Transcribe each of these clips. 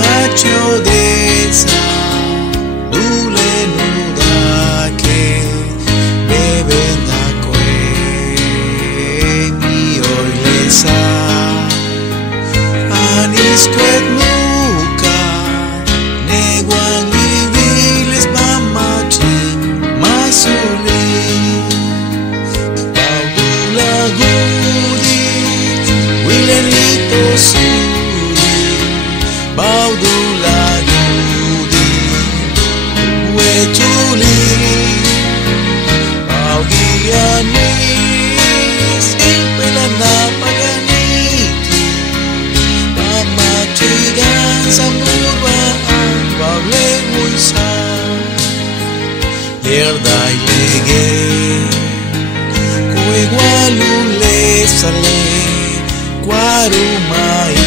macho desa dule nuda que beben da cuen y hoy lesa anis cuet nuca neguan y viles mamachi masuli baudula gudi wilenito suri baudula gudi wechuli baugianis ilpelana paganiti mamachigan samurban bable muisa yerda ilege kuegualule sale Guarumaile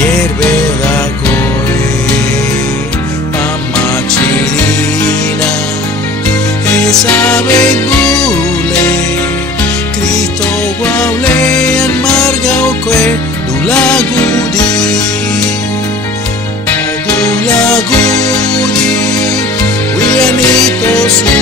yerbeda coe amachirina esa begule Cristo guaule amarga oque dulagudi wianito su